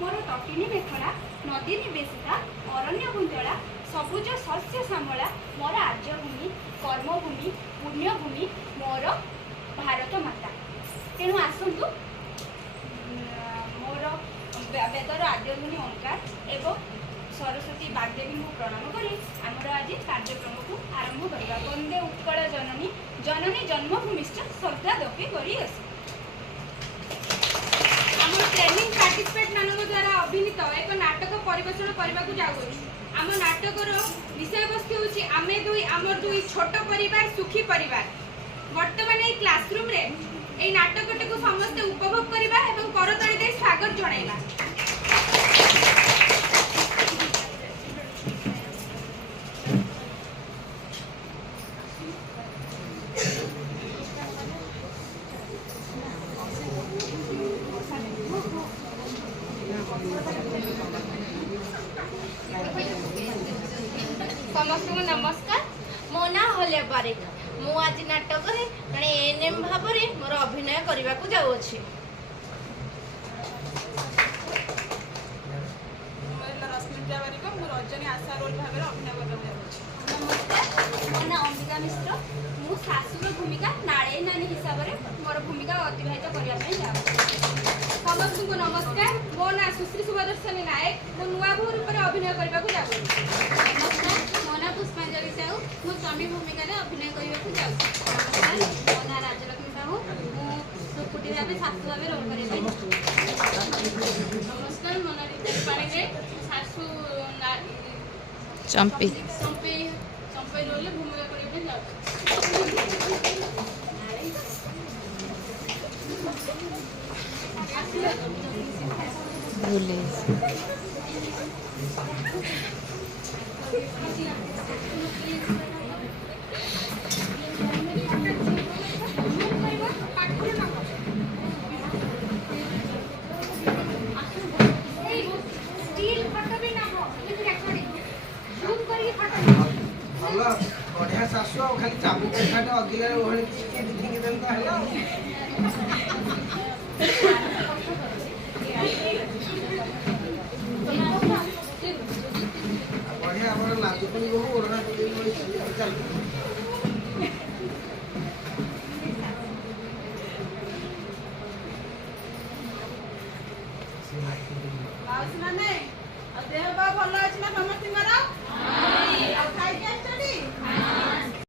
मोर तटिनी मेखला नदी निवेशिता अरण्य गुंजला सबुज शस्य श्यामला मोर आर्यभूमि कर्मभूमि पुण्यभूमि मोर भारत माता। तेणु आसतु मोर वेदर आद्यभूमि ओंकार एवं सरस्वती बागदेवी को प्रणाम करी आमर आज कार्यक्रम को आरंभ करवा। वंदे उत्कल जननी जननी जन्मभूमिश्च स्वर्गादपि गरीयसी। आम ट्रेनिंग पार्टिसिपेट मानक द्वारा अभिनीत एक नाटक परिवेषण करने को जाऊँ। आम नाटकर विषय वस्तु हूँ आमे दुई आमर दुई छोट परिवार सुखी परिवार। वर्तमान ये क्लासरूम रे এই নাটকটিକୁ ସମସ୍ତେ ଉପଭୋଗ କରିବା ଏବଂ କରତାଳି ଦେଇ ସ୍ୱାଗତ ଜଣାଇବା। ସମସ୍ତଙ୍କୁ ନମସ୍କାର। ମୋ ନାଁ ହଲିଆ ବାରିକ। ମୁଁ ଆଜି ନାଟକରେ ଜଣେ ଏଏନଏମ୍ ଭାବରେ ମୋର ଅଭିନୟ କରିବାକୁ ଯାଉଅଛି। ରଶ୍ମିତା ବାରିକ ମୁଁ ରଜନୀ ଆଶା ରୋଲ ଭାବରେ ଅଭିନୟ କରିବାକୁ ଯାଉଛି। नमस्कार मो ना अंबिका मिश्र मु शाशुर भूमिका नाड़े नानी हिसाब से मोर भूमिका अतिबाहित करने समस्त को नमस्कार। मो ना सुश्री सुभदर्शनी नायक मु नुआ बोहू रूप में अभिनय करने जाऊँ। नमस्कार ମୋ ନାଁ ପୁଷ୍ପାଞ୍ଜଳି ସାହୁ। ମୁଁ ସ୍ୱାମୀ ଭୂମିକାରେ ଅଭିନୟ କରିବାକୁ ଯାଉଛି। नमस्कार मो ना राजलक्ष्मी साहू मु सुकुटी भाव शाशु भाव रोल कर। ନମସ୍କାର ମୋ ନାଁ ରୀତା ପାଣିଗ୍ରାହୀ। ଶାଶୁ ଚମ୍ପି ଚମ୍ପେଇ ରୋଲରେ ଭୂମିକା କରିବା ପାଇଁ ଯାଉଛି। बढ़िया शाशु खाली चाबू कठाटे अगिला ओहଳି କିଛି ଠିକି ଦେन ତ ହେଲା। बढ़िया हमर लाजु पनि बहु ओरना पनि चाल